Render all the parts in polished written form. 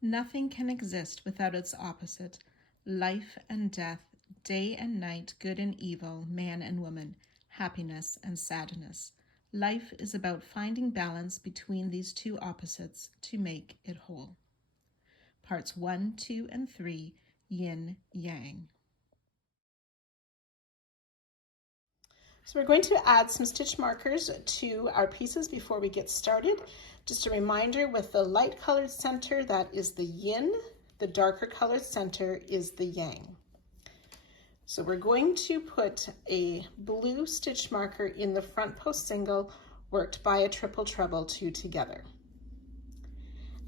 Nothing can exist without its opposite. Life and death, day and night, good and evil, man and woman, happiness and sadness. Life is about finding balance between these two opposites to make it whole. Parts 1, 2, and 3, Yin Yang. So we're going to add some stitch markers to our pieces before we get started. Just a reminder, with the light colored center, that is the yin. The darker colored center is the yang. So we're going to put a blue stitch marker in the front post single worked by a triple treble 2 together.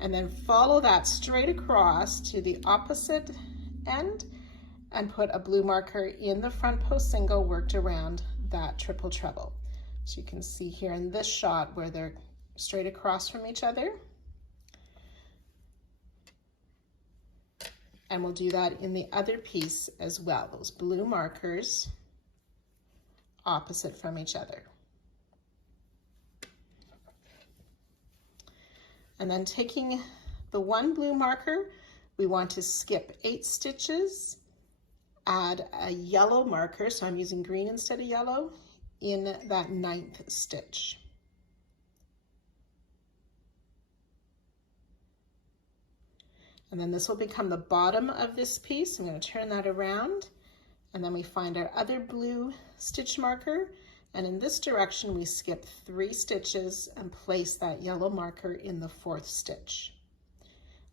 And then follow that straight across to the opposite end and put a blue marker in the front post single worked around that triple treble. So you can see here in this shot where they're straight across from each other. And we'll do that in the other piece as well, those blue markers opposite from each other. And then taking the one blue marker, we want to skip 8 stitches, add a yellow marker, so I'm using green instead of yellow, in that 9th stitch. And then this will become the bottom of this piece. I'm going to turn that around, and then we find our other blue stitch marker, and in this direction we skip 3 stitches and place that yellow marker in the 4th stitch.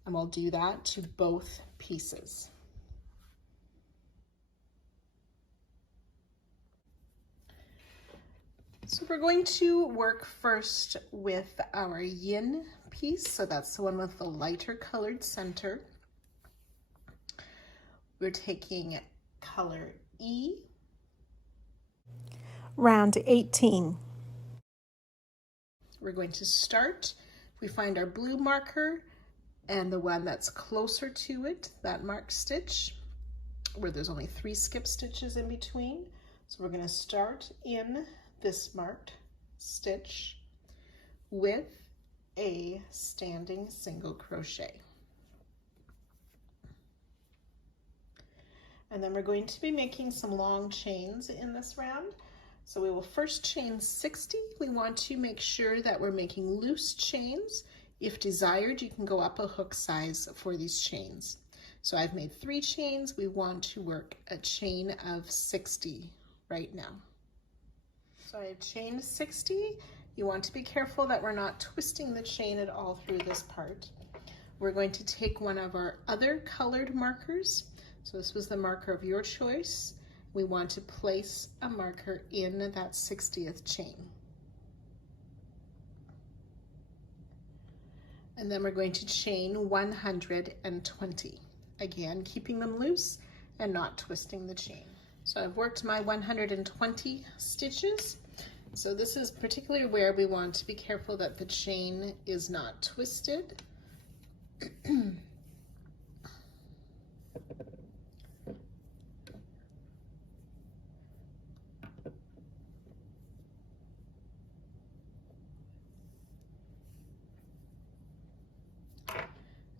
And we'll do that to both pieces. So we're going to work first with our yin piece. So that's the one with the lighter colored center. We're taking color E. Round 18. We're going to start. We find our blue marker and the one that's closer to it, that marked stitch, where there's only 3 skip stitches in between. So we're going to start in this marked stitch with a standing single crochet. And then we're going to be making some long chains in this round. So we will first chain 60. We want to make sure that we're making loose chains. If desired, you can go up a hook size for these chains. So I've made 3 chains. We want to work a chain of 60 right now. So I've chained 60. You want to be careful that we're not twisting the chain at all through this part. We're going to take one of our other colored markers. So this was the marker of your choice. We want to place a marker in that 60th chain. And then we're going to chain 120. Again, keeping them loose and not twisting the chain. So I've worked my 120 stitches. So this is particularly where we want to be careful that the chain is not twisted.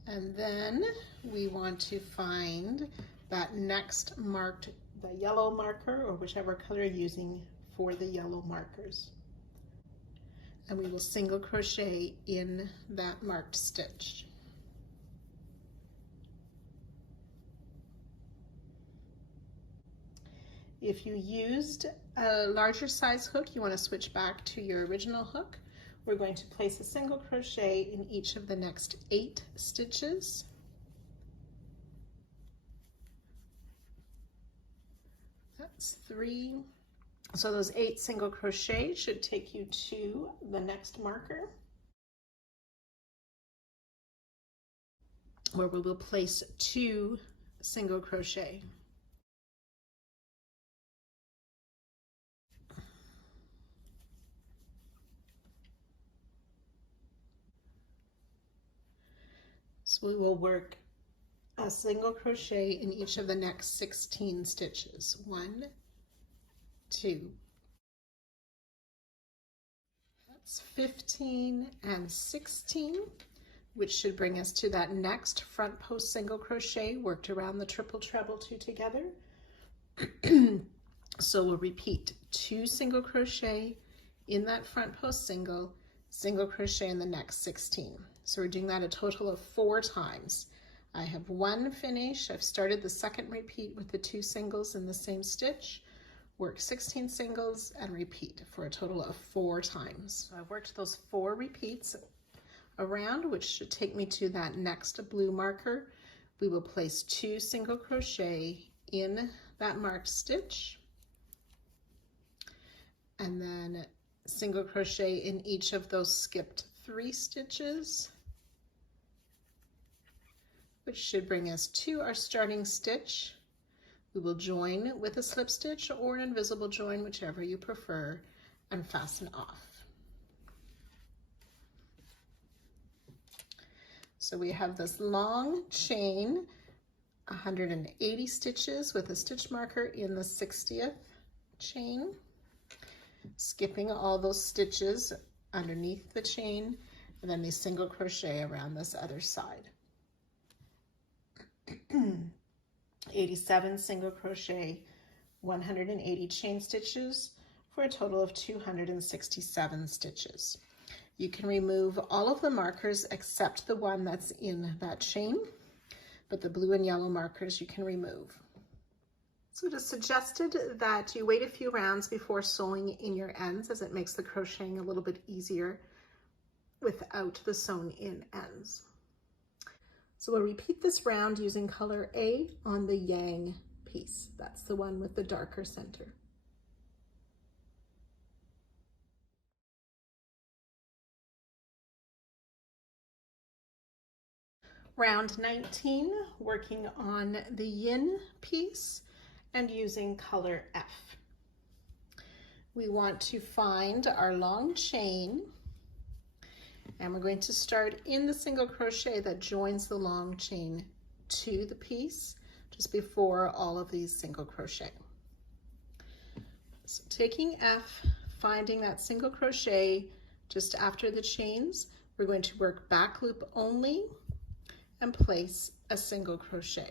And then we want to find that next marked, the yellow marker, or whichever color you're using for the yellow markers. And we will single crochet in that marked stitch. If you used a larger size hook, you want to switch back to your original hook. We're going to place a single crochet in each of the next 8 stitches. That's 3. So those 8 single crochet should take you to the next marker, where we will place 2 single crochet. So we will work a single crochet in each of the next 16 stitches. 1, 2, that's 15 and 16. which should bring us to that next front post single crochet worked around the triple treble 2 together. So we'll repeat 2 single crochet in that front post single crochet in the next 16. So we're doing that a total of 4 times. I have 1 finish. I've started the second repeat with the 2 singles in the same stitch, work 16 singles and repeat for a total of 4 times. So I've worked those 4 repeats around, which should take me to that next blue marker. We will place 2 single crochet in that marked stitch, and then single crochet in each of those skipped 3 stitches, which should bring us to our starting stitch. We will join with a slip stitch or an invisible join, whichever you prefer, and fasten off. So we have this long chain, 180 stitches with a stitch marker in the 60th chain, skipping all those stitches underneath the chain, and then the single crochet around this other side. 87 single crochet, 180 chain stitches for a total of 267 stitches. You can remove all of the markers except the one that's in that chain, but the blue and yellow markers you can remove. So it is suggested that you wait a few rounds before sewing in your ends, as it makes the crocheting a little bit easier without the sewn in ends. So we'll repeat this round using color A on the yang piece. That's the one with the darker center. Round 19, working on the yin piece and using color F. We want to find our long chain, and we're going to start in the single crochet that joins the long chain to the piece just before all of these single crochet. So taking F, finding that single crochet just after the chains, we're going to work back loop only and place a single crochet.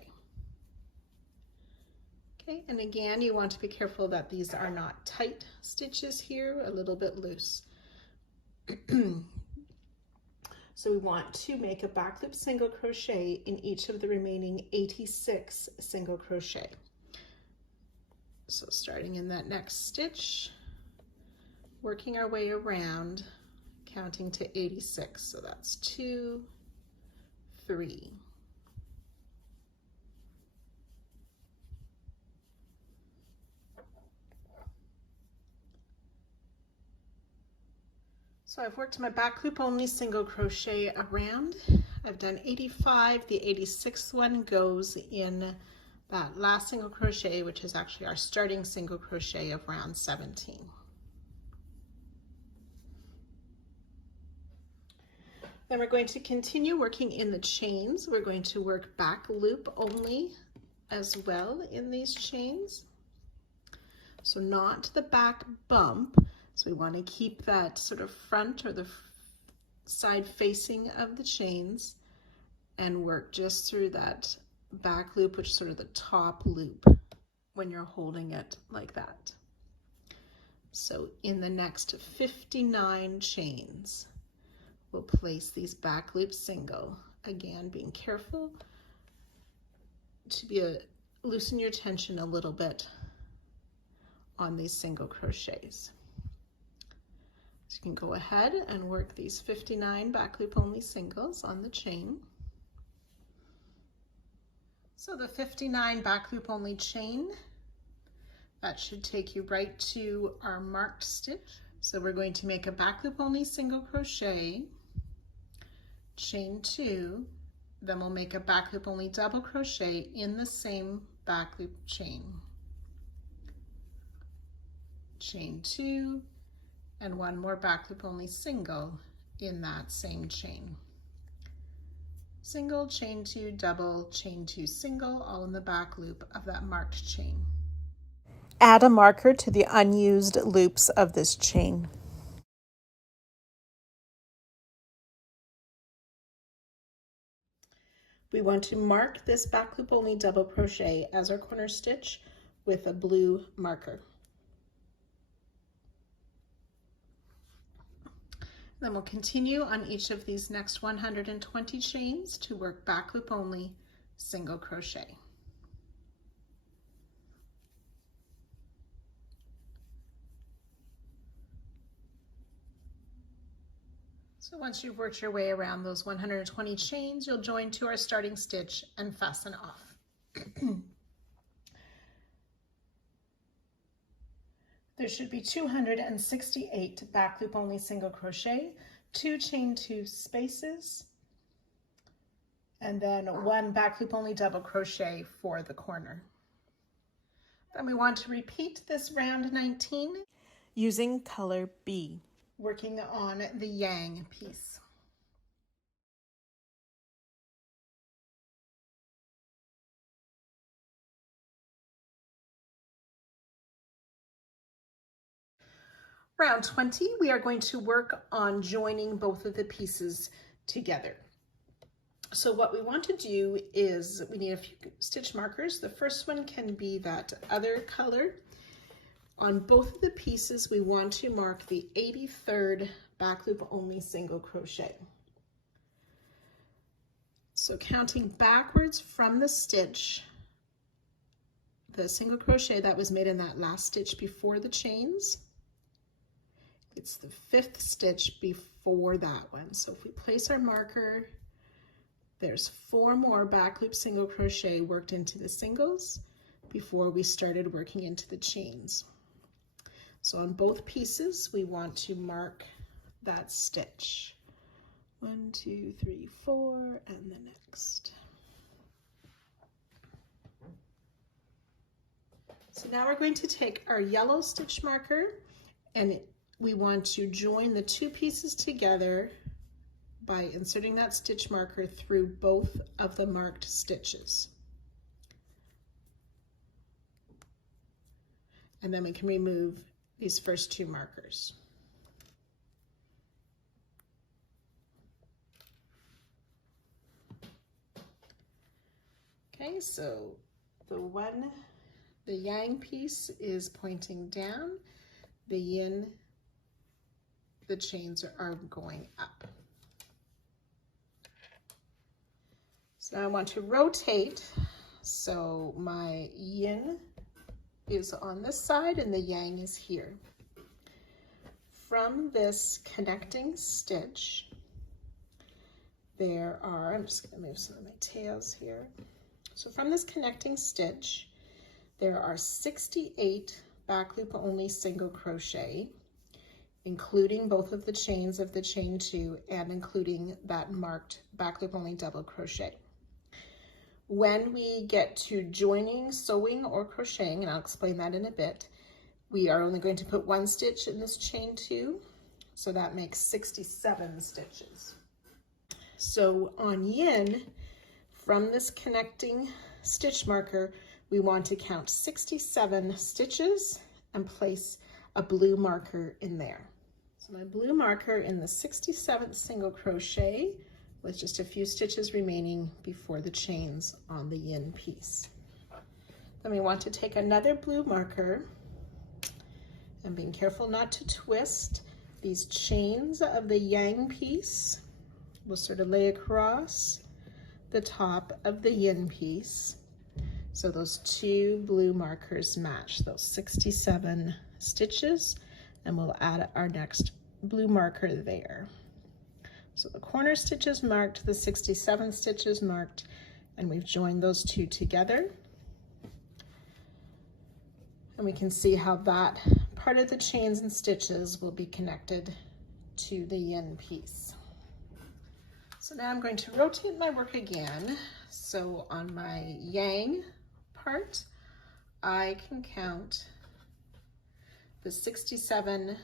Okay, and again, you want to be careful that these are not tight stitches here, a little bit loose. So we want to make a back loop single crochet in each of the remaining 86 single crochet. So starting in that next stitch, working our way around, counting to 86. So that's 2, 3. So I've worked my back loop only single crochet around. I've done 85. The 86th one goes in that last single crochet, which is actually our starting single crochet of round 17. Then we're going to continue working in the chains. We're going to work back loop only as well in these chains. So not the back bump. So we want to keep that sort of front or the side facing of the chains and work just through that back loop, which is sort of the top loop when you're holding it like that. So in the next 59 chains, we'll place these back loop single. Again, being careful to loosen your tension a little bit on these single crochets. So you can go ahead and work these 59 back loop only singles on the chain. So the 59 back loop only chain, that should take you right to our marked stitch. So we're going to make a back loop only single crochet, chain 2, then we'll make a back loop only double crochet in the same back loop chain. Chain 2, and one more back loop only single in that same chain. Single, chain 2, double, chain 2, single, all in the back loop of that marked chain. Add a marker to the unused loops of this chain. We want to mark this back loop only double crochet as our corner stitch with a blue marker. Then we'll continue on each of these next 120 chains to work back loop only single crochet. So once you've worked your way around those 120 chains, you'll join to our starting stitch and fasten off. There should be 268 back loop only single crochet, 2 chain 2 spaces, and then 1 back loop only double crochet for the corner. Then we want to repeat this round 19 using color B. Working on the yang piece. Round 20, we are going to work on joining both of the pieces together. So what we want to do is we need a few stitch markers. The first one can be that other color. On both of the pieces, we want to mark the 83rd back loop only single crochet. So counting backwards from the stitch, the single crochet that was made in that last stitch before the chains, it's the 5th stitch before that one. So if we place our marker, there's 4 more back loop single crochet worked into the singles before we started working into the chains. So on both pieces, we want to mark that stitch. 1, 2, 3, 4, and the next. So now we're going to take our yellow stitch marker and we want to join the 2 pieces together by inserting that stitch marker through both of the marked stitches. And then we can remove these first 2 markers. Okay, so the yang piece is pointing down, the yin, the chains are going up. So now I want to rotate, so my yin is on this side and the yang is here. From this connecting stitch, there are, I'm just going to move some of my tails here. So from this connecting stitch, there are 68 back loop only single crochet, including both of the chains of the chain 2 and including that marked back loop only double crochet. When we get to joining, sewing, or crocheting, and I'll explain that in a bit, we are only going to put 1 stitch in this chain 2, so that makes 67 stitches. So on yin, from this connecting stitch marker, we want to count 67 stitches and place a blue marker in there. So my blue marker in the 67th single crochet with just a few stitches remaining before the chains on the yin piece. Then we want to take another blue marker and being careful not to twist these chains of the yang piece. We'll sort of lay across the top of the yin piece. So those 2 blue markers match those 67 stitches, and we'll add our next blue marker there. So the corner stitch is marked, the 67 stitches marked, and we've joined those 2 together. And we can see how that part of the chains and stitches will be connected to the yin piece. So now I'm going to rotate my work again. So on my yang part, I can count the 67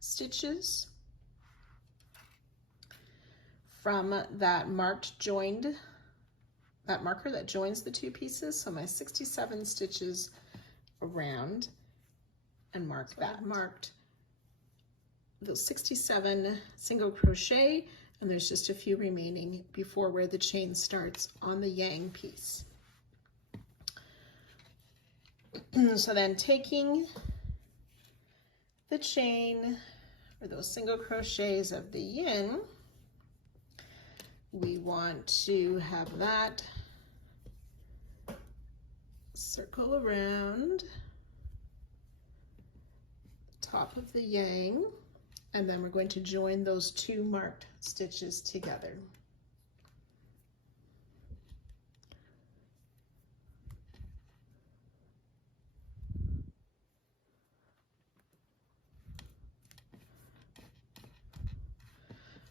stitches from that marked joined, that marker that joins the 2 pieces. So my 67 stitches around and mark that. Marked those 67 single crochet, And there's just a few remaining before where the chain starts on the yang piece. So then taking the chain or those single crochets of the yin, we want to have that circle around the top of the yang, and then we're going to join those two marked stitches together.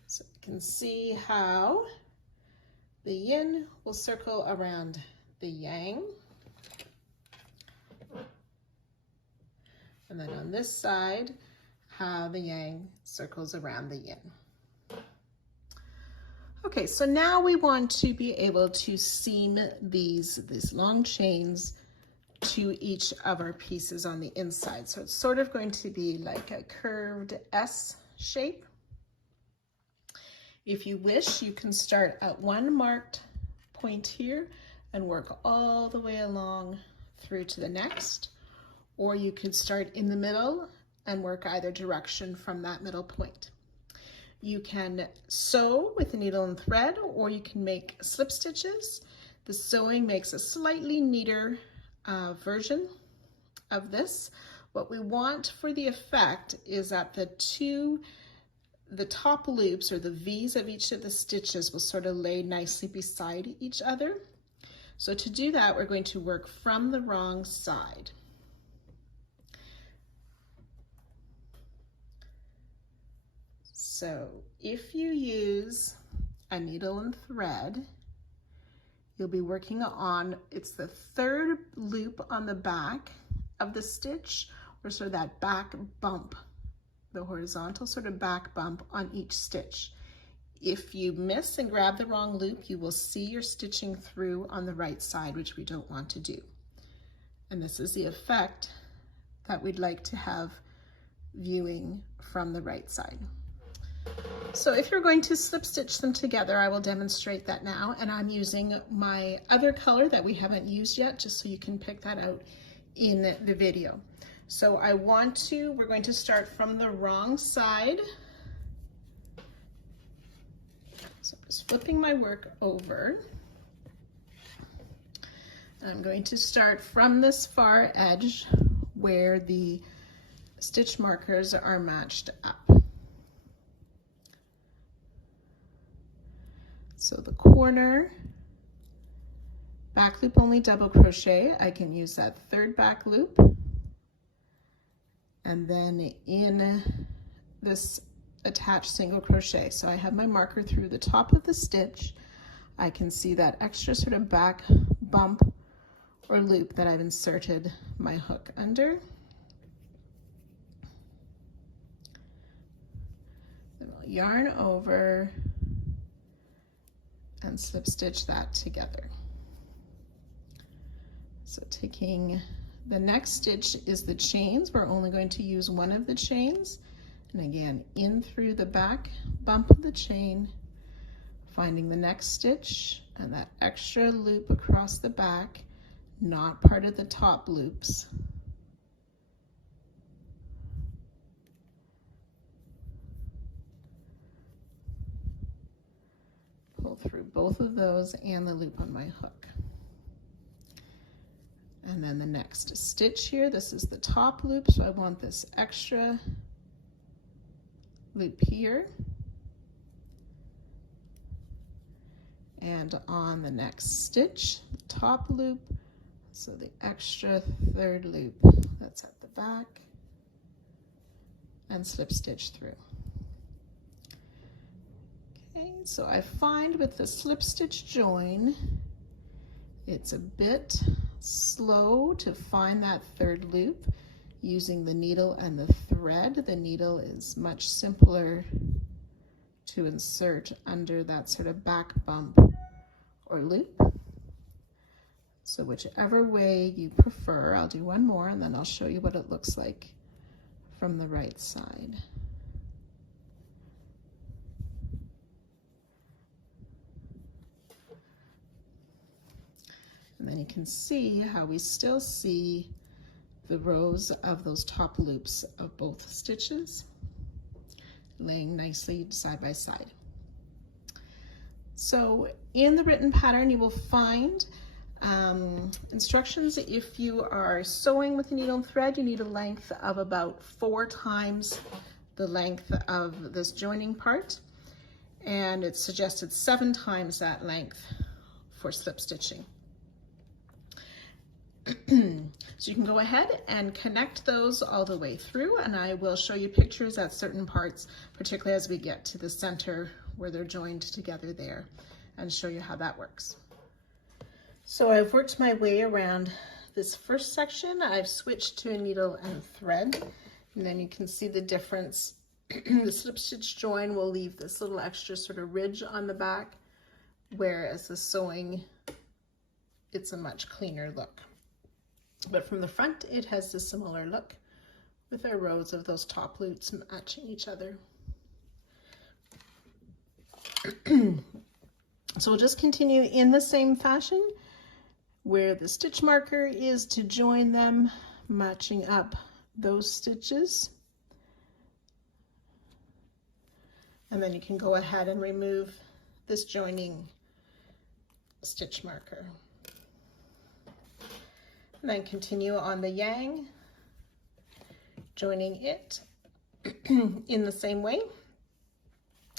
So you can see how the yin will circle around the yang. And then on this side, how the yang circles around the yin. Okay, so now we want to be able to seam these long chains to each of our pieces on the inside. So it's sort of going to be like a curved S shape. If you wish, you can start at one marked point here and work all the way along through to the next, or you could start in the middle and work either direction from that middle point. You can sew with a needle and thread, or you can make slip stitches. The sewing makes a slightly neater version of this. What we want for the effect is that the top loops or the V's of each of the stitches will sort of lay nicely beside each other. So to do that, we're going to work from the wrong side. So if you use a needle and thread, you'll be working on, it's the third loop on the back of the stitch, or sort of that back bump, the horizontal sort of back bump on each stitch. If you miss and grab the wrong loop, you will see you're stitching through on the right side, which we don't want to do. And this is the effect that we'd like to have viewing from the right side. So if you're going to slip stitch them together, I will demonstrate that now, and I'm using my other color that we haven't used yet, just so you can pick that out in the video. So we're going to start from the wrong side. So I'm just flipping my work over. And I'm going to start from this far edge where the stitch markers are matched up. So the corner, back loop only double crochet, I can use that third back loop. And then in this attached single crochet. So I have my marker through the top of the stitch. I can see that extra sort of back bump or loop that I've inserted my hook under. Then I'll yarn over and slip stitch that together. So taking the next stitch is the chains. We're only going to use one of the chains. And again, in through the back bump of the chain, finding the next stitch and that extra loop across the back, not part of the top loops. Pull through both of those and the loop on my hook. And then the next stitch here, this is the top loop, so I want this extra loop here. And on the next stitch, the top loop, so the extra third loop that's at the back, and slip stitch through. Okay, so I find with the slip stitch join, it's a bit slow to find that third loop using the needle and the thread. The needle is much simpler to insert under that sort of back bump or loop. So whichever way you prefer, I'll do one more and then I'll show you what it looks like from the right side. And then you can see how we still see the rows of those top loops of both stitches laying nicely side by side. So in the written pattern, you will find instructions. If you are sewing with a needle and thread, you need a length of about 4 times the length of this joining part, and it's suggested 7 times that length for slip stitching. So you can go ahead and connect those all the way through, and I will show you pictures at certain parts, particularly as we get to the center where they're joined together there, and show you how that works. So I've worked my way around this first section. I've switched to a needle and thread, and then you can see the difference. The slip stitch join will leave this little extra sort of ridge on the back, whereas the sewing, it's a much cleaner look. But from the front, it has a similar look with our rows of those top loops matching each other. So we'll just continue in the same fashion, where the stitch marker is to join them, matching up those stitches. And then you can go ahead and remove this joining stitch marker. And then continue on the yang, joining it in the same way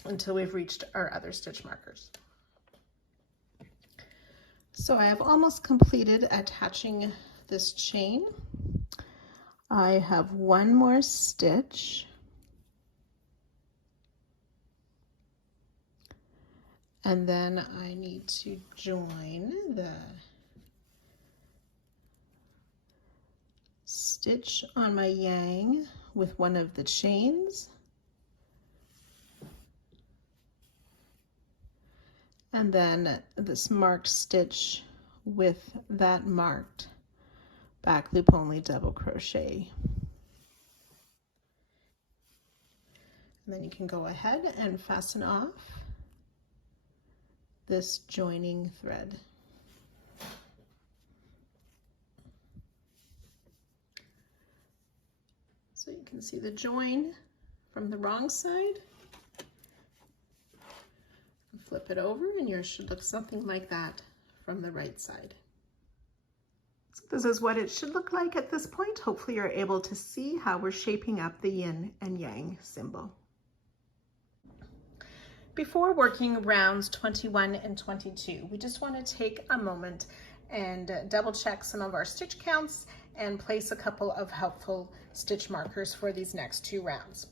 until we've reached our other stitch markers. So I have almost completed attaching this chain. I have one more stitch. And then I need to join the stitch on my yang with one of the chains, and then this marked stitch with that marked back loop only double crochet. And then you can go ahead and fasten off this joining thread. So you can see the join from the wrong side. Flip it over and yours should look something like that from the right side. So this is what it should look like at this point. Hopefully you're able to see how we're shaping up the yin and yang symbol. Before working rounds 21 and 22, we just want to take a moment and double check some of our stitch counts and place a couple of helpful stitch markers for these next 2 rounds.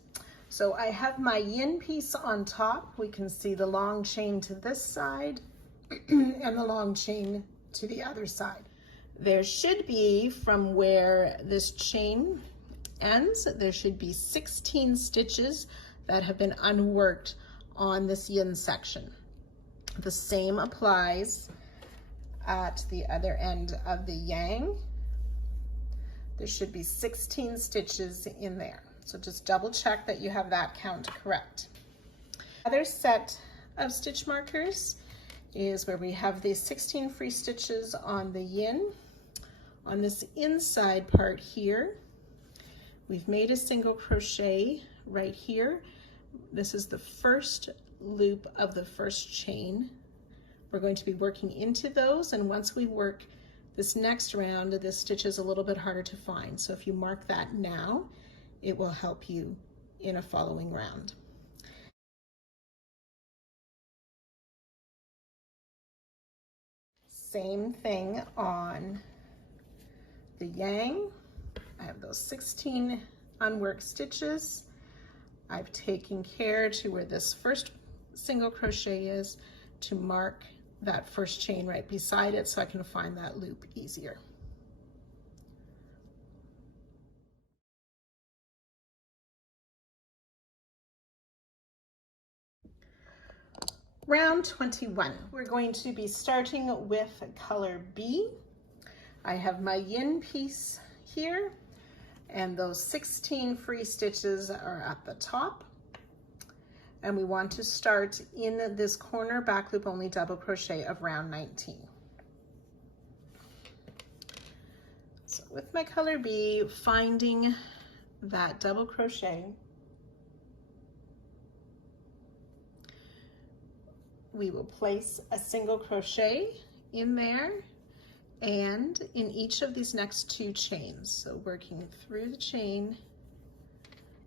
So I have my yin piece on top. We can see the long chain to this side and the long chain to the other side. There should be, from where this chain ends, there should be 16 stitches that have been unworked on this yin section. The same applies at the other end of the yang. There should be 16 stitches in there. So just double check that you have that count correct. Other set of stitch markers is where we have these 16 free stitches on the yin. On this inside part here, we've made a single crochet right here. This is the first loop of the first chain. We're going to be working into those, and once we work this next round, this stitch is a little bit harder to find. So if you mark that now, it will help you in a following round. Same thing on the yang. I have those 16 unworked stitches. I've taken care to where this first single crochet is to mark that first chain right beside it so I can find that loop easier. Round 21, we're going to be starting with color B. I have my yin piece here, and those 16 free stitches are at the top. And we want to start in this corner back loop only double crochet of round 19. So with my color B, finding that double crochet, we will place a single crochet in there and in each of these next 2 chains. So working through the chain,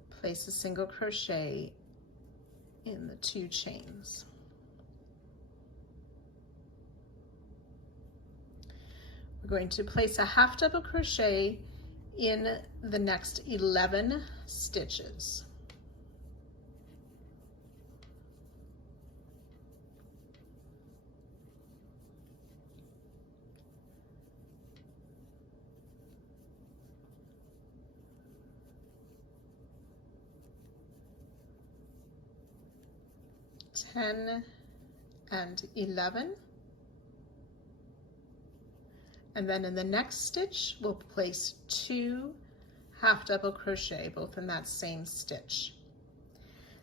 place a single crochet in the 2 chains. We're going to place a half double crochet in the next 11 stitches. Ten and 11. And then in the next stitch, we'll place 2 half double crochet, both in that same stitch.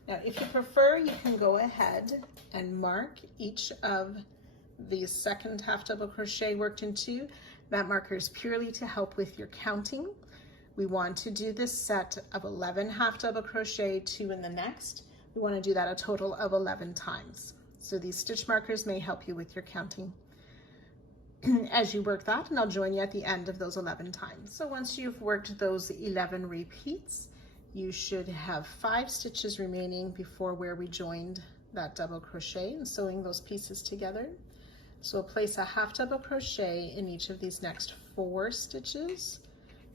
Now, if you prefer, you can go ahead and mark each of the second half double crochet worked in 2. That marker is purely to help with your counting. We want to do this set of 11 half double crochet, 2 in the next. We want to do that a total of 11 times. So these stitch markers may help you with your counting as you work that, and I'll join you at the end of those 11 times. So once you've worked those 11 repeats, you should have 5 stitches remaining before where we joined that double crochet and sewing those pieces together. So we'll place a half double crochet in each of these next 4 stitches.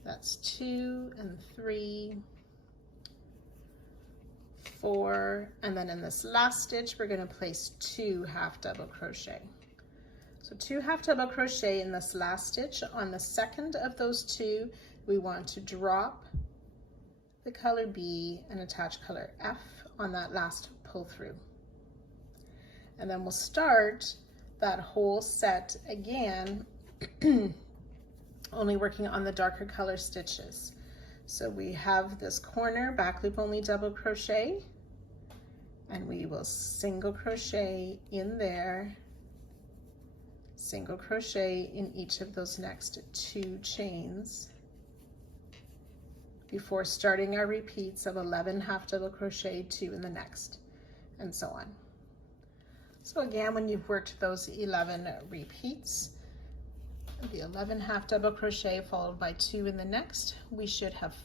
That's 2 and 3, 4, and then in this last stitch, we're going to place 2 half double crochet. So 2 half double crochet in this last stitch. On the second of those 2, we want to drop the color B and attach color F on that last pull through. And then we'll start that whole set again, only working on the darker color stitches. So we have this corner back loop only double crochet, and we will single crochet in there, single crochet in each of those next 2 chains before starting our repeats of 11 half double crochet, 2 in the next, and so on. So again, when you've worked those 11 repeats, the 11 half double crochet followed by 2 in the next, we should have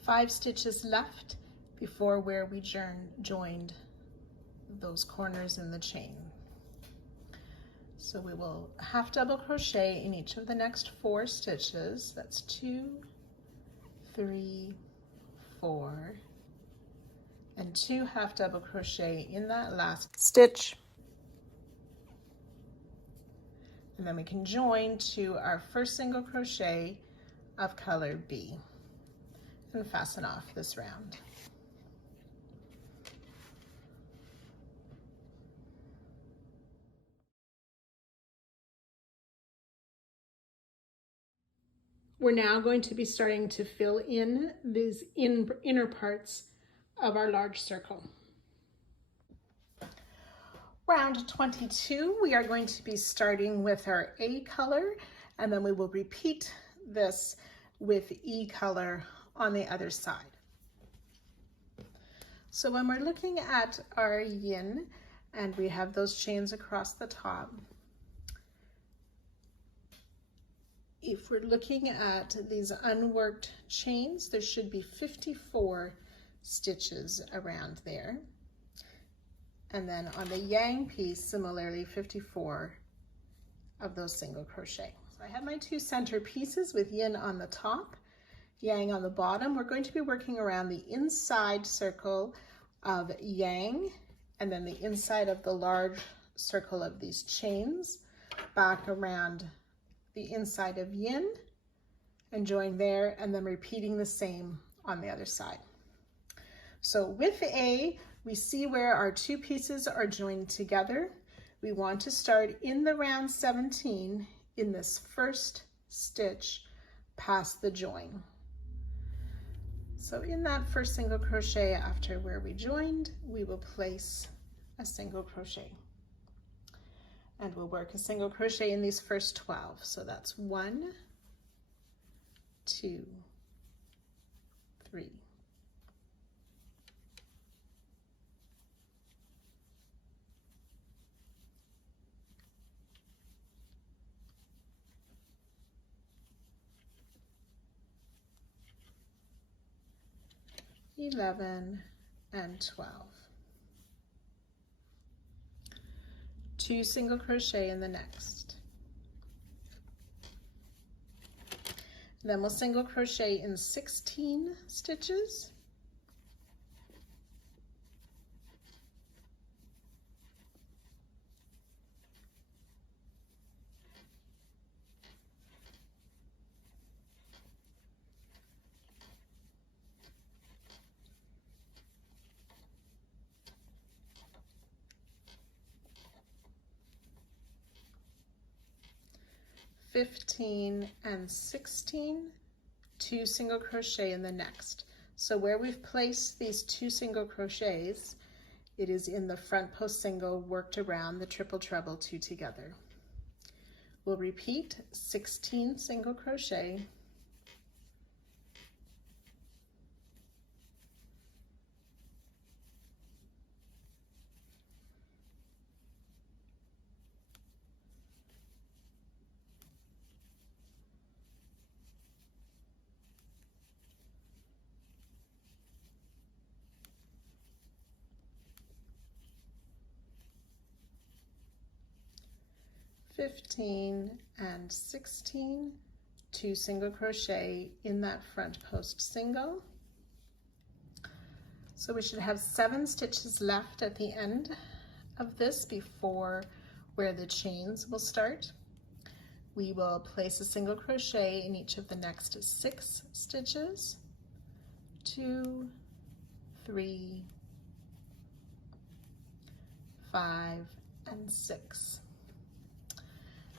5 stitches left before where we joined those corners in the chain. So we will half double crochet in each of the next 4 stitches. That's 2, 3, 4, and 2 half double crochet in that last stitch. And then we can join to our first single crochet of color B and fasten off this round. We're now going to be starting to fill in these inner parts of our large circle. Round 22, we are going to be starting with our A color, and then we will repeat this with E color on the other side. So when we're looking at our yin, and we have those chains across the top, if we're looking at these unworked chains, there should be 54 stitches around there. And then on the yang piece, similarly, 54 of those single crochet. So I have my 2 center pieces with yin on the top, yang on the bottom. We're going to be working around the inside circle of yang, and then the inside of the large circle of these chains, back around the inside of yin and join there, and then repeating the same on the other side. So with A, we see where our 2 pieces are joined together. We want to start in the round 17 in this first stitch past the join. So in that first single crochet after where we joined, we will place a single crochet. And we'll work a single crochet in these first 12. So that's 1, 2, 3. $11 and $12. 2 single crochet in the next. Then we'll single crochet in 16 stitches. $15 and $16, 2 single crochet in the next. So where we've placed these 2 single crochets, it is in the front post single worked around the triple treble 2 together. We'll repeat 16 single crochet, $15 and $16, 2 single crochet in that front post single. So we should have 7 stitches left at the end of this before where the chains will start. We will place a single crochet in each of the next 6 stitches. 2, 3, 5, and 6.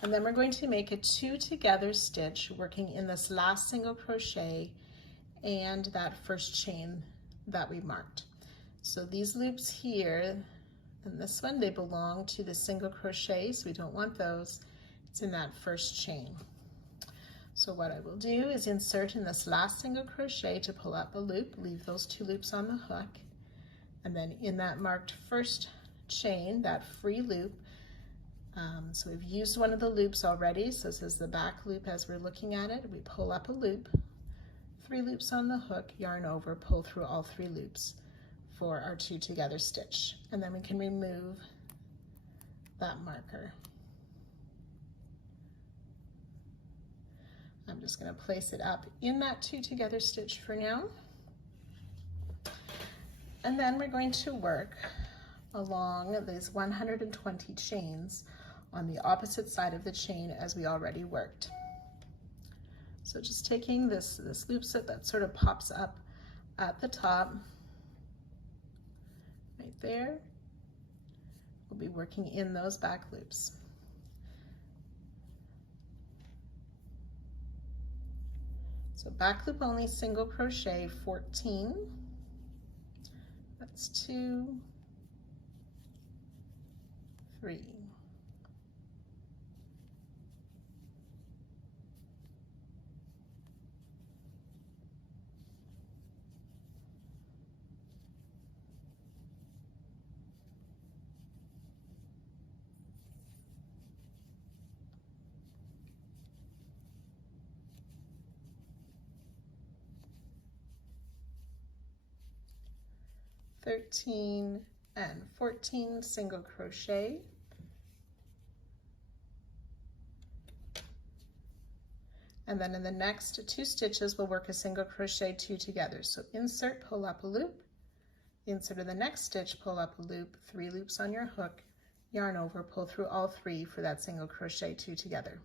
And then we're going to make a 2 together stitch working in this last single crochet and that first chain that we marked. So these loops here and this one, they belong to the single crochet, so we don't want those. It's in that first chain. So what I will do is insert in this last single crochet to pull up a loop, leave those 2 loops on the hook, and then in that marked first chain, that free loop, so we've used one of the loops already, so this is the back loop as we're looking at it. We pull up a loop, 3 loops on the hook, yarn over, pull through all 3 loops for our 2 together stitch. And then we can remove that marker. I'm just going to place it up in that 2 together stitch for now. And then we're going to work along these 120 chains on the opposite side of the chain as we already worked. So just taking this loop set that sort of pops up at the top, right there, we'll be working in those back loops. So back loop only, single crochet 14, that's 2, 3, 13 and 14 single crochet, and then in the next 2 stitches we'll work a single crochet 2 together. So insert, pull up a loop, insert in the next stitch, pull up a loop, 3 loops on your hook, yarn over, pull through all 3 for that single crochet 2 together.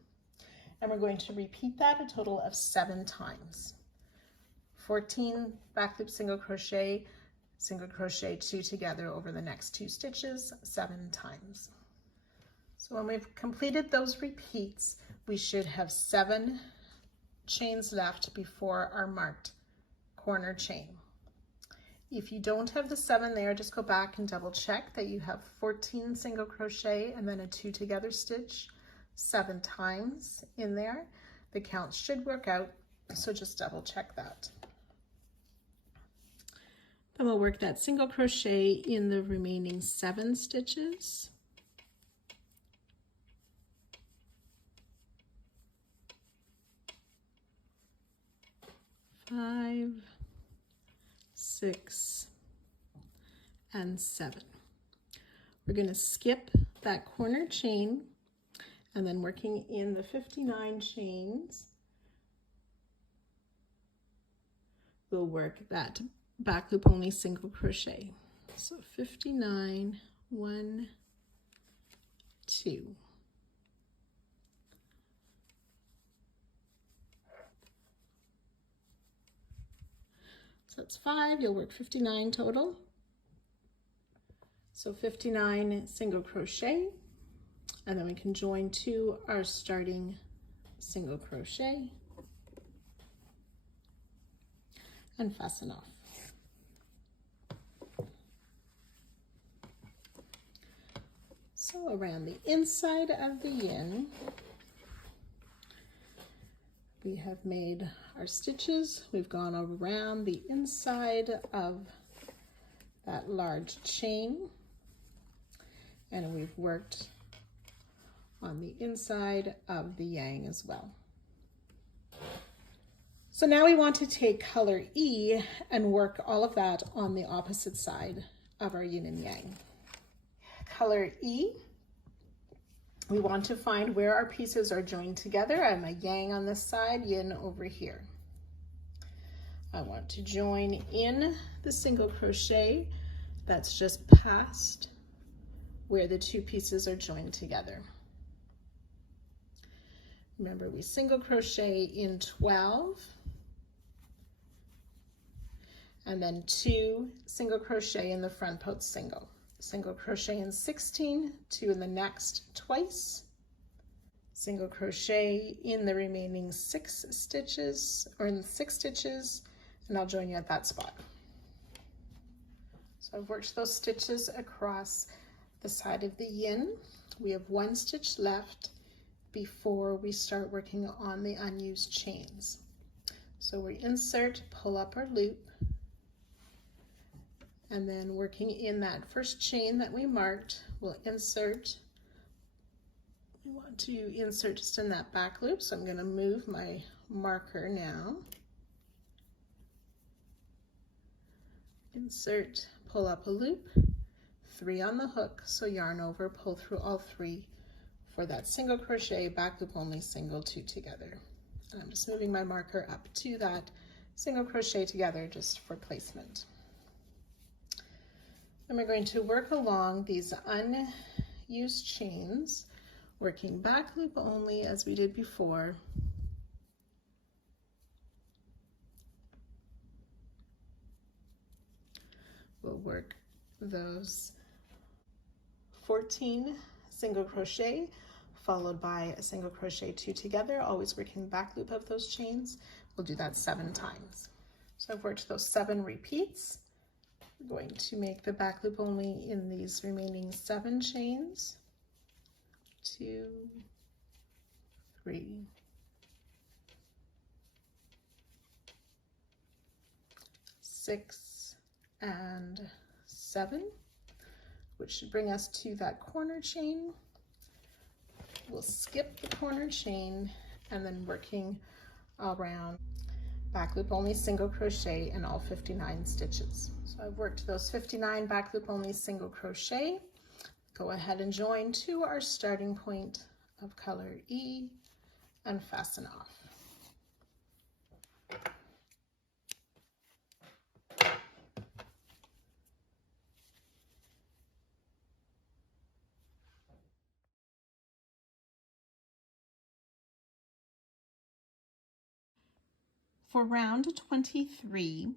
And we're going to repeat that a total of 7 times. 14 back loop single crochet 2 together over the next 2 stitches 7 times. So when we've completed those repeats, we should have 7 chains left before our marked corner chain. If you don't have the 7 there, just go back and double check that you have 14 single crochet and then a 2 together stitch 7 times in there. The count should work out So just double check that. Then we'll work that single crochet in the remaining 7 stitches. Five, 6, and 7. We're going to skip that corner chain, and then working in the 59 chains, we'll work that back loop only single crochet. So 59, 1, 2. So that's 5, you'll work 59 total. So 59 single crochet, and then we can join to our starting single crochet and fasten off. So around the inside of the yin, we have made our stitches. We've gone around the inside of that large chain, and we've worked on the inside of the yang as well. So now we want to take color E and work all of that on the opposite side of our yin and yang. Color E, we want to find where our pieces are joined together. I have my yang on this side, yin over here. I want to join in the single crochet that's just past where the 2 pieces are joined together. Remember, we single crochet in 12, and then 2 single crochet in the front post single crochet in 16, 2 in the next twice, single crochet in the remaining 6 stitches, or in 6 stitches, and I'll join you at that spot. So I've worked those stitches across the side of the yin. We have 1 stitch left before we start working on the unused chains. So we insert, pull up our loop, and then working in that first chain that we marked, we'll insert. We want to insert just in that back loop, so I'm going to move my marker now. Insert, pull up a loop, 3 on the hook, so yarn over, pull through all 3 for that single crochet, back loop only, single 2 together. And I'm just moving my marker up to that single crochet together just for placement. And we're going to work along these unused chains, working back loop only as we did before. We'll work those 14 single crochet followed by a single crochet 2 together, always working back loop of those chains. We'll do that 7 times. So I've worked those 7 repeats. We're going to make the back loop only in these remaining 7 chains. 2, 3, 6, and 7, which should bring us to that corner chain. We'll skip the corner chain and then working around back loop only single crochet in all 59 stitches. So I've worked those 59 back loop only single crochet. Go ahead and join to our starting point of color E and fasten off. For round 23,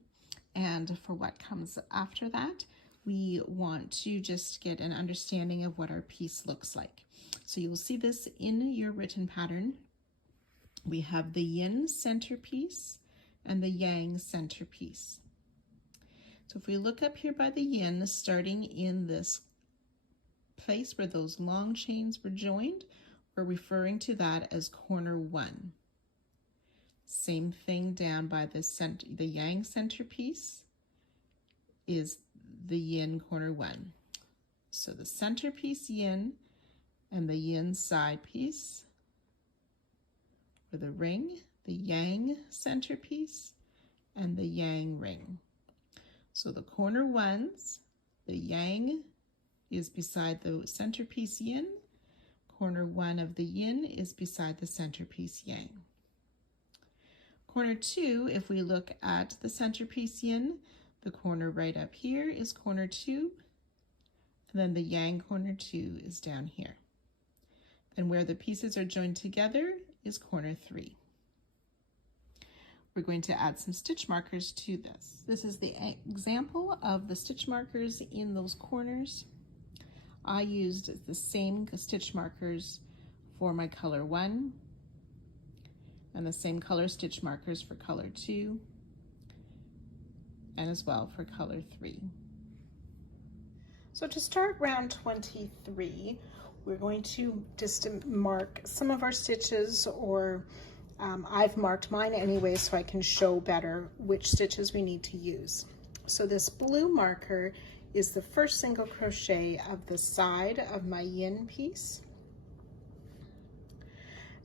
and for what comes after that, we want to just get an understanding of what our piece looks like. So you will see this in your written pattern. We have the yin centerpiece and the yang centerpiece. So if we look up here by the yin, starting in this place where those long chains were joined, we're referring to that as corner 1. Same thing down by the yang centerpiece is the yin corner 1. So the centerpiece yin and the yin side piece for the ring, the yang centerpiece, and the yang ring. So the corner 1s, the yang is beside the centerpiece yin, corner 1 of the yin is beside the centerpiece yang. Corner 2, if we look at the centerpiece yin, the corner right up here is corner 2, and then the yang corner 2 is down here. And where the pieces are joined together is corner 3. We're going to add some stitch markers to this. This is the example of the stitch markers in those corners. I used the same stitch markers for my color 1 and the same color stitch markers for color 2 and as well for color 3. So to start round 23, we're going to just mark some of our stitches, or I've marked mine anyway so I can show better which stitches we need to use. So this blue marker is the first single crochet of the side of my yin piece.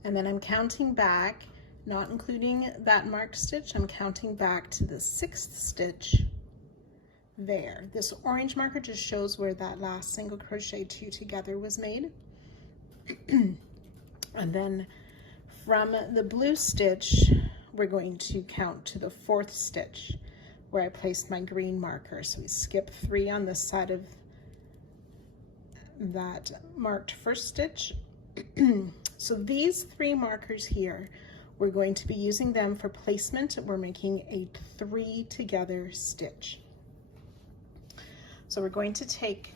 And then I'm counting back, not including that marked stitch, I'm counting back to the 6th stitch there. This orange marker just shows where that last single crochet 2 together was made. And then from the blue stitch, we're going to count to the 4th stitch where I placed my green marker. So we skip 3 on this side of that marked first stitch. So these 3 markers here, we're going to be using them for placement. We're making a 3 together stitch. So we're going to take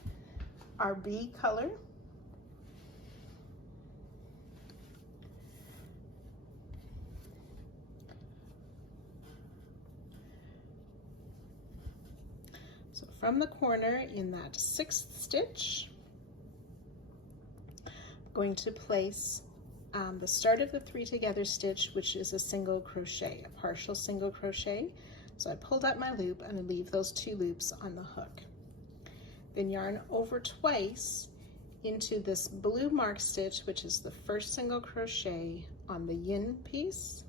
our B color, so from the corner in that 6th stitch, I'm going to place the start of the 3 together stitch, which is a single crochet, a partial single crochet. So I pulled up my loop and I leave those 2 loops on the hook. Then yarn over twice into this blue mark stitch, which is the first single crochet on the yin piece.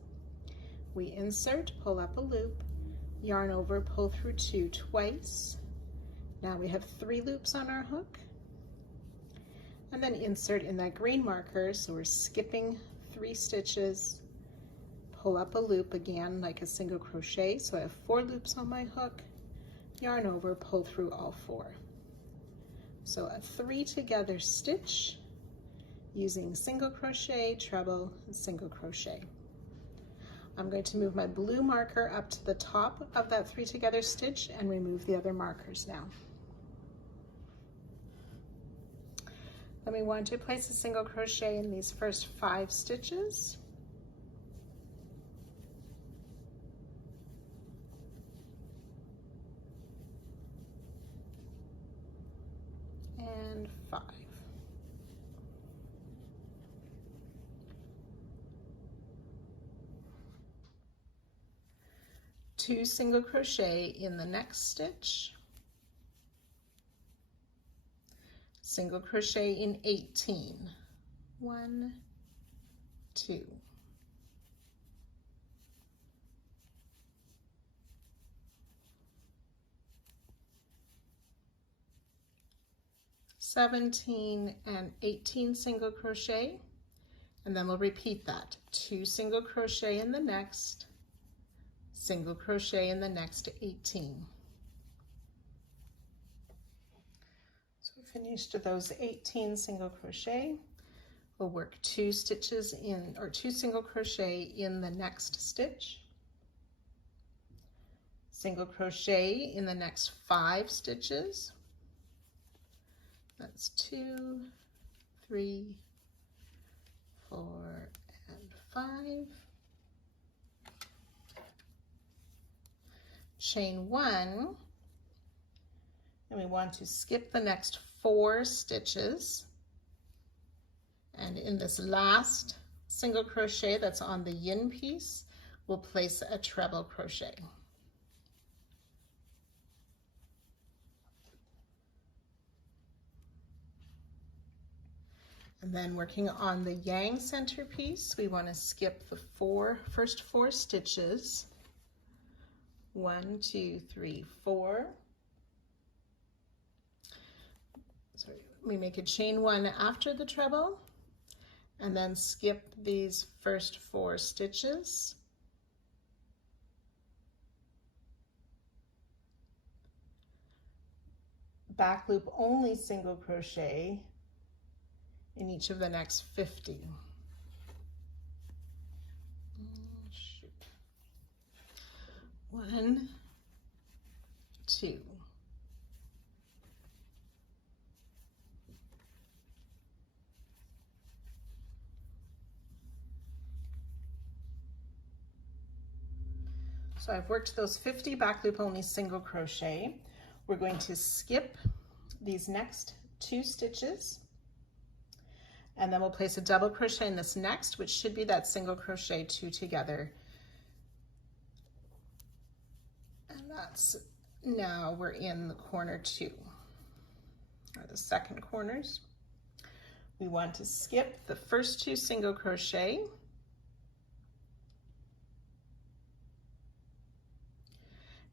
We insert, pull up a loop, yarn over, pull through 2 twice. Now we have 3 loops on our hook. And then insert in that green marker, so we're skipping 3 stitches, pull up a loop again like a single crochet, so I have 4 loops on my hook, yarn over, pull through all 4. So a 3 together stitch using single crochet, treble, and single crochet. I'm going to move my blue marker up to the top of that 3 together stitch and remove the other markers now. Then we want to place a single crochet in these first 5 stitches. And 5. Two single crochet in the next stitch. Single crochet in 18. 1, 2. (17) and 18 single crochet, and then we'll repeat that. 2 single crochet in the next, single crochet in the next 18. So finished those 18 single crochet. We'll work 2 stitches in, or 2 single crochet in the next stitch, single crochet in the next 5 stitches. That's 2, 3, 4, and 5. Chain 1, and we want to skip the next 4 stitches. And in this last single crochet that's on the yin piece, we'll place a treble crochet. And then working on the yang centerpiece, we want to skip the first four stitches. 1, 2, 3, 4. So we make a chain 1 after the treble, and then skip these first 4 stitches. Back loop only single crochet in each of the next 50. Shoot. 1, 2. So I've worked those 50 back loop only single crochet. We're going to skip these next 2 stitches, and then we'll place a double crochet in this next, which should be that single crochet 2 together. And that's, now we're in the corner 2, or the second corners. We want to skip the first 2 single crochet,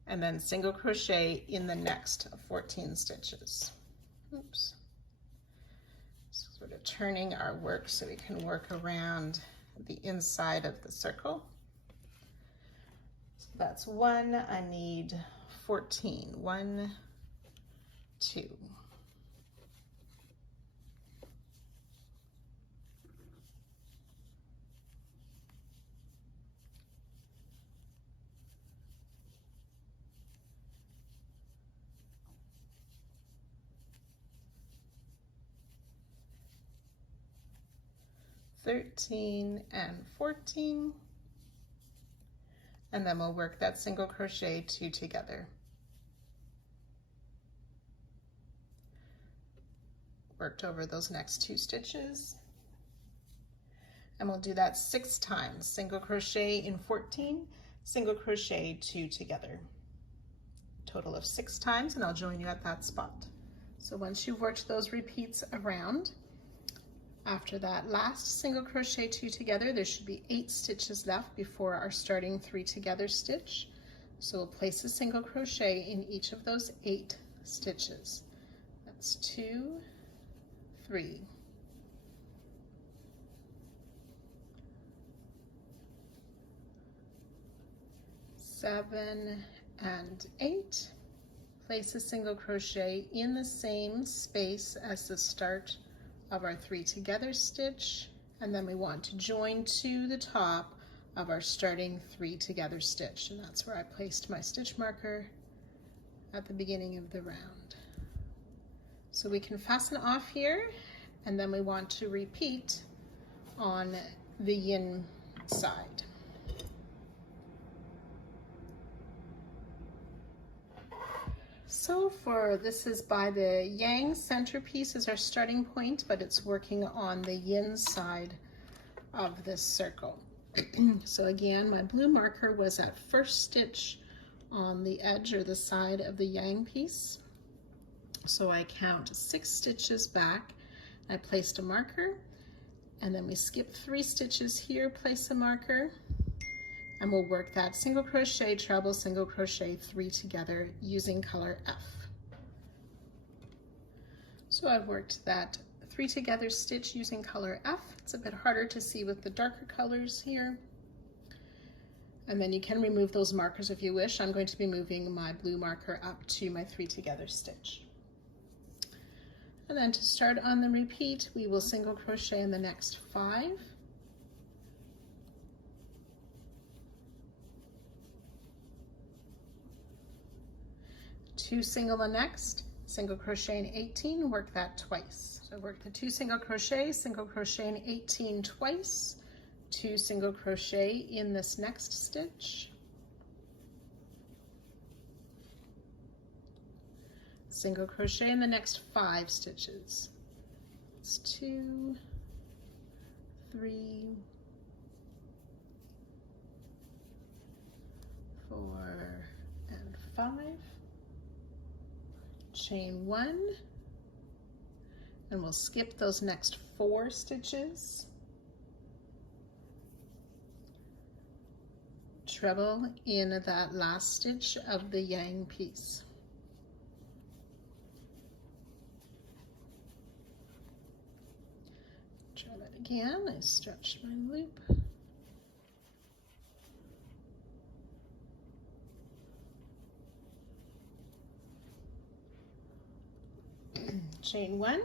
and then single crochet in the next 14 stitches. Oops. Sort of turning our work so we can work around the inside of the circle. So that's 1, I need 14. 1, 2. $13 and $14, and then we'll work that single crochet 2 together. Worked over those next 2 stitches, and we'll do that 6 times. Single crochet in 14, single crochet 2 together. Total of 6 times, and I'll join you at that spot. So once you've worked those repeats around, after that last single crochet 2 together, there should be 8 stitches left before our starting 3 together stitch. So we'll place a single crochet in each of those 8 stitches. That's 2, 3, 7, and 8. Place a single crochet in the same space as the start of our 3 together stitch, and then we want to join to the top of our starting 3 together stitch, and that's where I placed my stitch marker at the beginning of the round. So we can fasten off here, and then we want to repeat on the yin side. So this is by the yang centerpiece as our starting point, but it's working on the yin side of this circle. So again, my blue marker was at first stitch on the edge or the side of the yang piece. So I count 6 stitches back, I placed a marker, and then we skip 3 stitches here, place a marker, and we'll work that single crochet, treble, single crochet 3 together using color F. So I've worked that 3 together stitch using color F. It's a bit harder to see with the darker colors here. And then you can remove those markers if you wish. I'm going to be moving my blue marker up to my 3 together stitch. And then to start on the repeat, we will single crochet in the next 5. Two single the next, single crochet in 18, work that twice. So work the 2 single crochet in 18 twice, 2 single crochet in this next stitch, single crochet in the next 5 stitches. It's 2, 3, 4 and 5, chain 1, and we'll skip those next 4 stitches, treble in that last stitch of the yang piece. Try that again. I stretched my loop. Chain 1,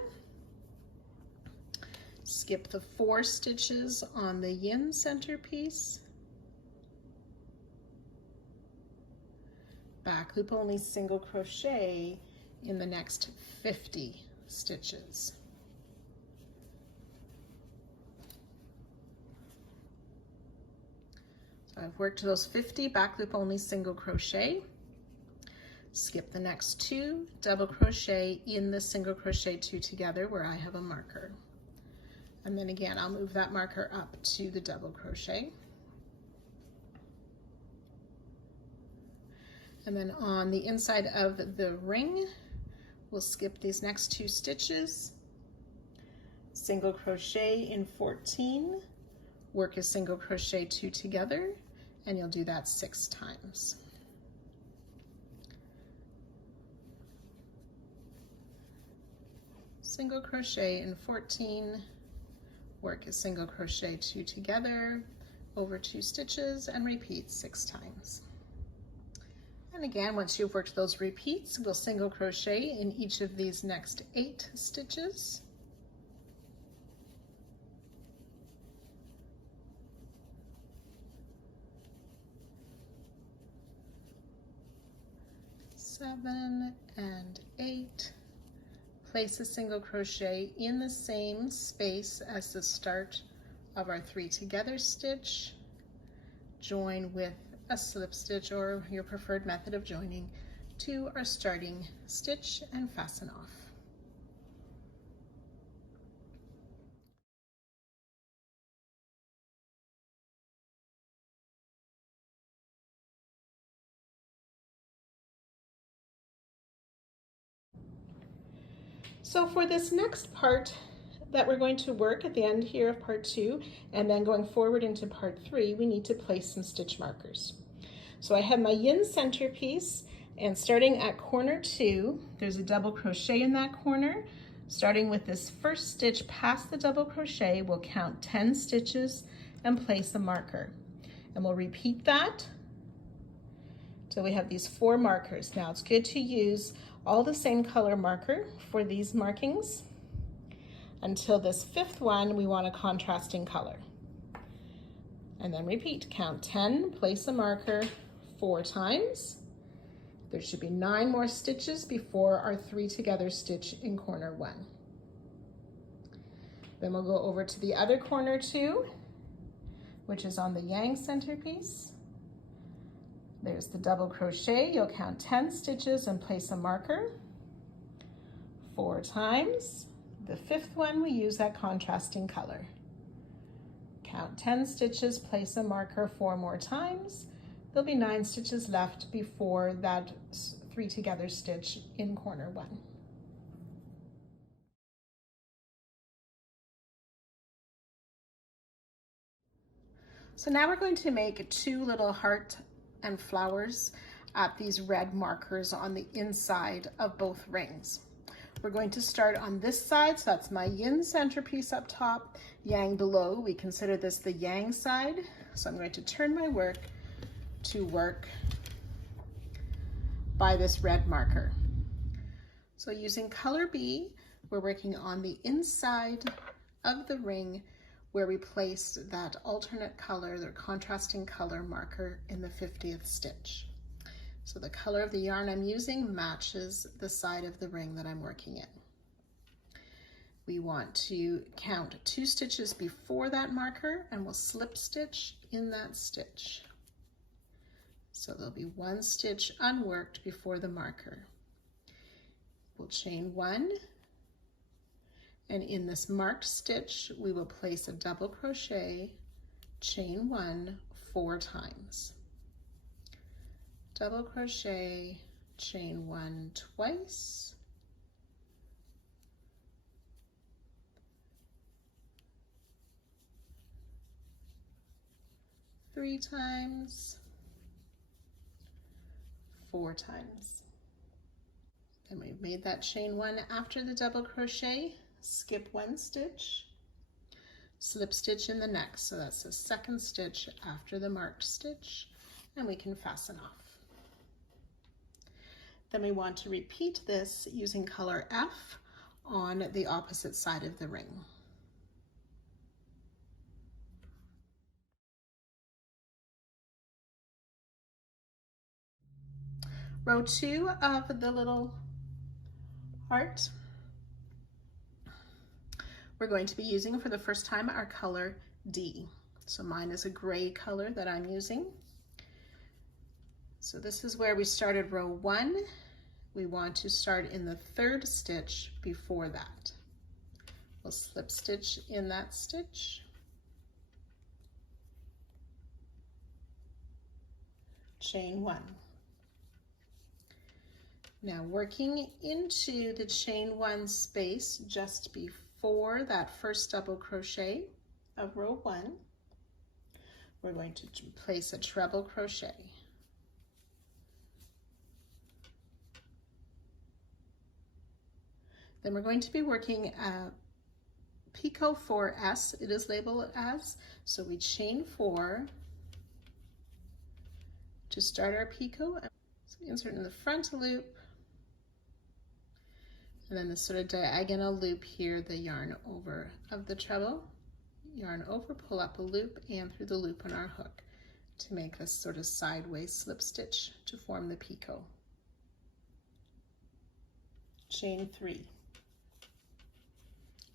skip the 4 stitches on the yin center piece, back loop only single crochet in the next 50 stitches. So I've worked those 50 back loop only single crochet. Skip the next 2, double crochet in the single crochet 2 together where I have a marker. And then again, I'll move that marker up to the double crochet. And then on the inside of the ring, we'll skip these next 2 stitches, single crochet in 14, work a single crochet 2 together, and you'll do that 6 times. Single crochet in 14, work a single crochet 2 together over 2 stitches, and repeat 6 times. And again, once you've worked those repeats, we'll single crochet in each of these next 8 stitches. Seven and 8. Place a single crochet in the same space as the start of our 3 together stitch. Join with a slip stitch or your preferred method of joining to our starting stitch and fasten off. So for this next part that we're going to work at the end here of part 2 and then going forward into part 3, we need to place some stitch markers. So I have my yin center piece, and starting at corner 2, there's a double crochet in that corner. Starting with this first stitch past the double crochet, we'll count 10 stitches and place a marker. And we'll repeat that till we have these 4 markers. Now it's good to use all the same color marker for these markings. Until this 5th one, we want a contrasting color. And then repeat, count 10, place a marker 4 times. There should be 9 more stitches before our 3 together stitch in corner 1. Then we'll go over to the other corner 2, which is on the yang center piece. There's the double crochet. You'll count 10 stitches and place a marker 4 times. The 5th one, we use that contrasting color. Count 10 stitches, place a marker 4 more times. There'll be 9 stitches left before that 3 together stitch in corner 1. So now we're going to make 2 little heart and flowers at these red markers on the inside of both rings. We're going to start on this side, so that's my yin centerpiece up top, yang below. We consider this the yang side. So I'm going to turn my work to work by this red marker. So using color B, we're working on the inside of the ring where we placed that alternate color, the contrasting color marker in the 50th stitch. So the color of the yarn I'm using matches the side of the ring that I'm working in. We want to count 2 stitches before that marker, and we'll slip stitch in that stitch. So there'll be 1 stitch unworked before the marker. We'll chain 1, and in this marked stitch, we will place a double crochet, chain 1 4 times. double crochet, chain 1 twice, three times, 4 times. Then we've made that chain 1 after the double crochet, skip 1 stitch, slip stitch in the next, so that's the second stitch after the marked stitch, and we can fasten off. Then we want to repeat this using color F on the opposite side of the ring. Row 2 of the little heart, we're going to be using for the first time our color D. So mine is a gray color that I'm using. So this is where we started row 1. We want to start in the 3rd stitch before that. We'll slip stitch in that stitch, chain 1. Now working into the chain 1 space just before that first double crochet of row 1, we're going to place a treble crochet. Then we're going to be working a picot 4S, it is labeled as, so we chain 4 to start our picot. So we insert in the front loop, and then the sort of diagonal loop here, the yarn over of the treble, yarn over, pull up a loop and through the loop on our hook to make this sort of sideways slip stitch to form the picot. Chain 3.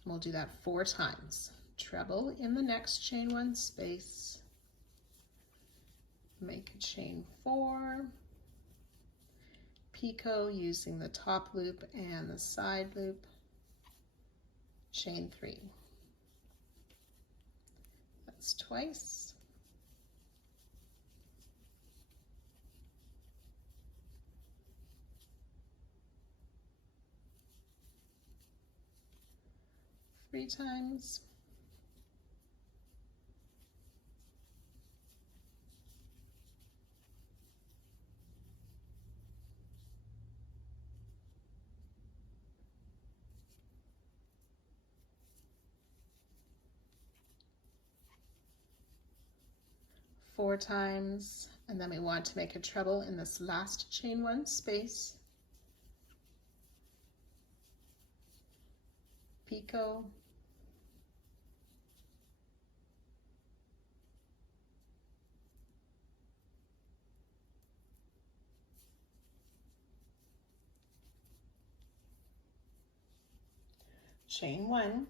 We'll do that 4 times. Treble in the next chain 1 space, make a chain 4, picot using the top loop and the side loop, chain 3. That's twice. Three times. Four times, and then we want to make a treble in this last chain 1 space, picot, chain 1.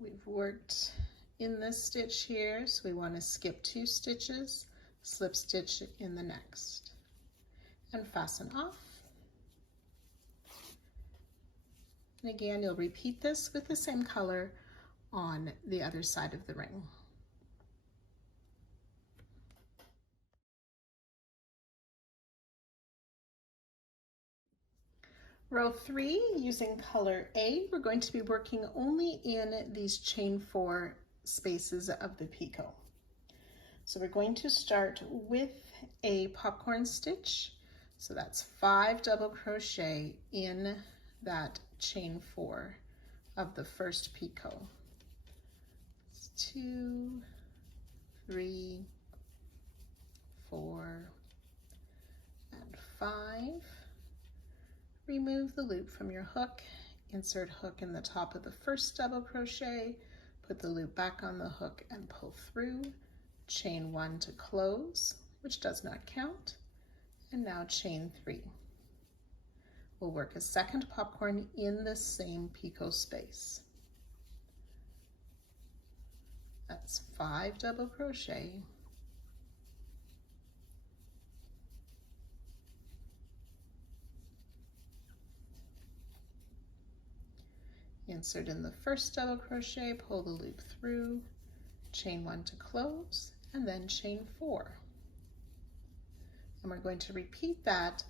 We've worked in this stitch here, so we want to skip 2 stitches, slip stitch in the next, and fasten off. And again, you'll repeat this with the same color on the other side of the ring. Row 3, using color A, we're going to be working only in these chain 4 spaces of the picot. So we're going to start with a popcorn stitch. So that's 5 double crochet in that chain 4 of the first picot. It's 2, 3, 4, and 5. Remove the loop from your hook, insert hook in the top of the first double crochet, put the loop back on the hook and pull through, chain 1 to close, which does not count, and now chain 3. We'll work a second popcorn in the same picot space. That's 5 double crochet, insert in the first double crochet, pull the loop through, chain 1 to close, and then chain 4. And we're going to repeat that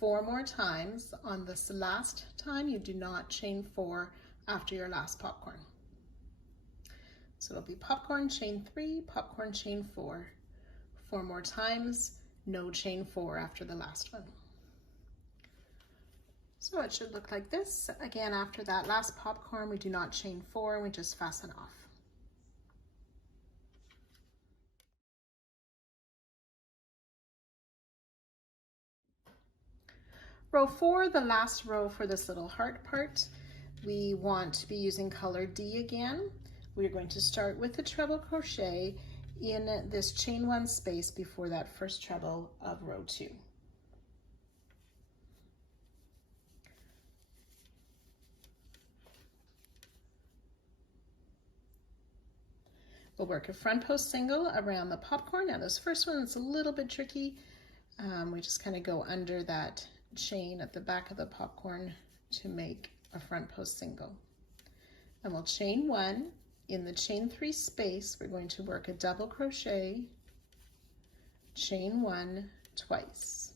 4 more times. On this last time, you do not chain 4 after your last popcorn. So it'll be popcorn, chain 3, popcorn, chain 4. 4 more times, no chain 4 after the last one. So it should look like this. Again, after that last popcorn, we do not chain 4, we just fasten off. Row 4, the last row for this little heart part, we want to be using color D again. We're going to start with the treble crochet in this chain 1 space before that first treble of row 2. We'll work a front post single around the popcorn. Now this first one is a little bit tricky. We just kind of go under that chain at the back of the popcorn to make a front post single. And we'll chain 1. In the chain 3 space, we're going to work a double crochet, chain 1 twice,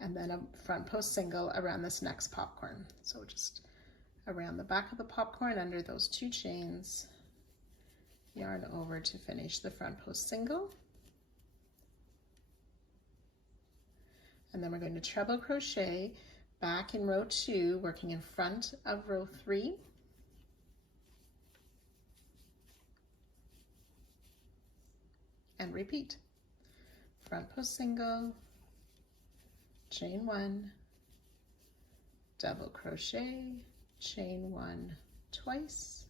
and then a front post single around this next popcorn. So just around the back of the popcorn under those 2 chains, yarn over to finish the front post single. And then we're going to treble crochet back in row 2, working in front of row 3. And repeat. Front post single, chain 1, double crochet, chain 1 twice,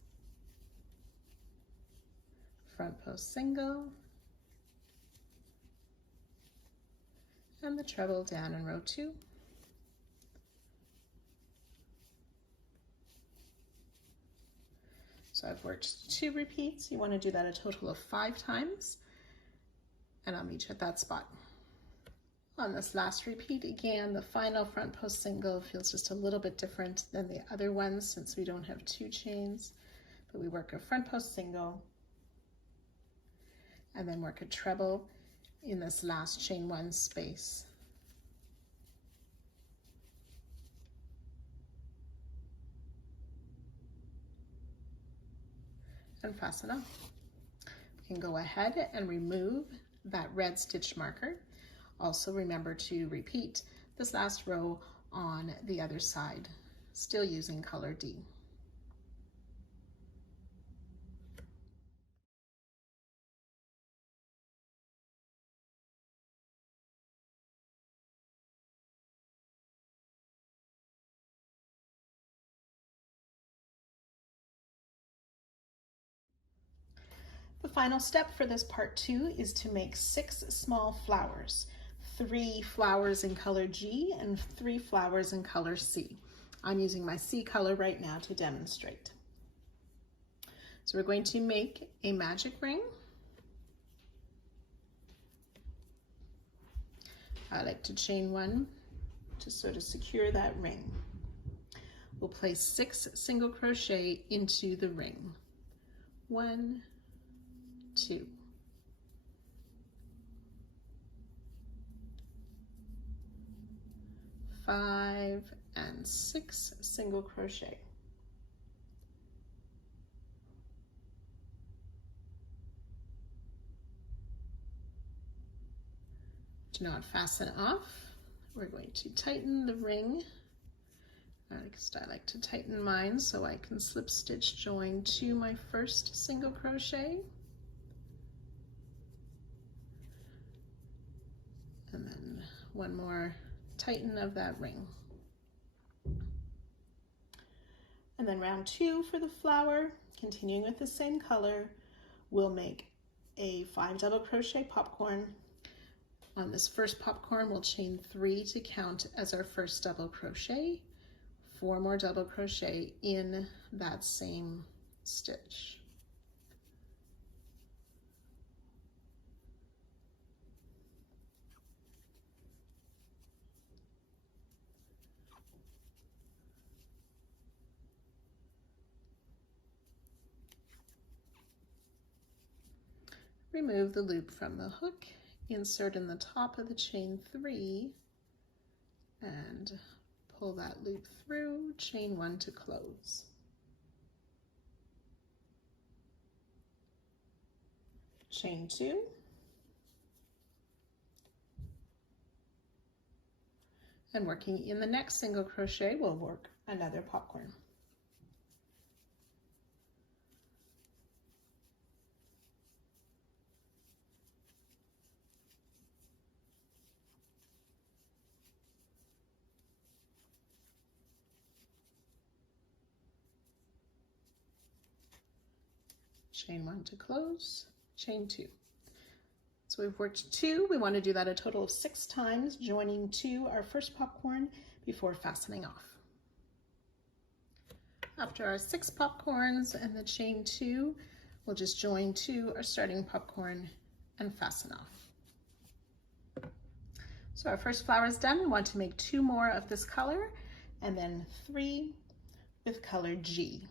front post single, and the treble down in row 2. So I've worked 2 repeats. You want to do that a total of 5 times, and I'll meet you at that spot. On this last repeat, again, the final front post single feels just a little bit different than the other ones since we don't have 2 chains, but we work a front post single and then work a treble in this last chain 1 space. And fasten off. You can go ahead and remove that red stitch marker. Also remember to repeat this last row on the other side, still using color D. The final step for this part 2 is to make 6 small flowers, 3 flowers in color G and 3 flowers in color C. I'm using my C color right now to demonstrate. So we're going to make a magic ring. I like to chain 1 to sort of secure that ring. We'll place 6 single crochet into the ring. 1, 2, 5, and 6 single crochet. Do not fasten off. We're going to tighten the ring. I like to tighten mine so I can slip stitch join to my first single crochet. And then one more tighten of that ring. And then round 2 for the flower, continuing with the same color, we'll make a 5 double crochet popcorn. On this first popcorn, we'll chain 3 to count as our first double crochet, 4 more double crochet in that same stitch. remove the loop from the hook, insert in the top of the chain 3, and pull that loop through, chain 1 to close. Chain 2, and working in the next single crochet, we'll work another popcorn. Chain 1 to close, chain 2. So we've worked 2. We want to do that a total of 6 times, joining to our first popcorn before fastening off. After our 6 popcorns and the chain 2, we'll just join to our starting popcorn and fasten off. So our first flower is done. We want to make 2 more of this color and then 3 with color G.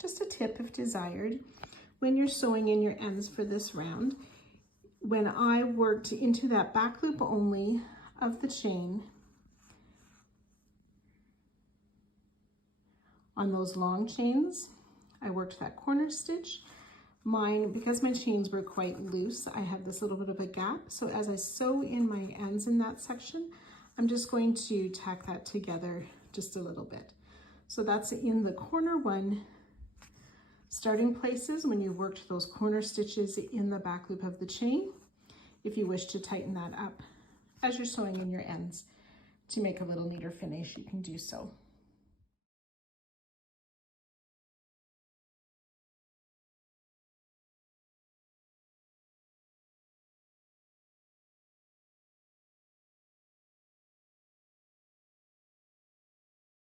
Just a tip if desired, when you're sewing in your ends for this round, when I worked into that back loop only of the chain, on those long chains, I worked that corner stitch. Mine, because my chains were quite loose, I have this little bit of a gap. So as I sew in my ends in that section, I'm just going to tack that together just a little bit. So that's in the corner 1 starting places when you worked those corner stitches in the back loop of the chain. If you wish to tighten that up as you're sewing in your ends to make a little neater finish, you can do so.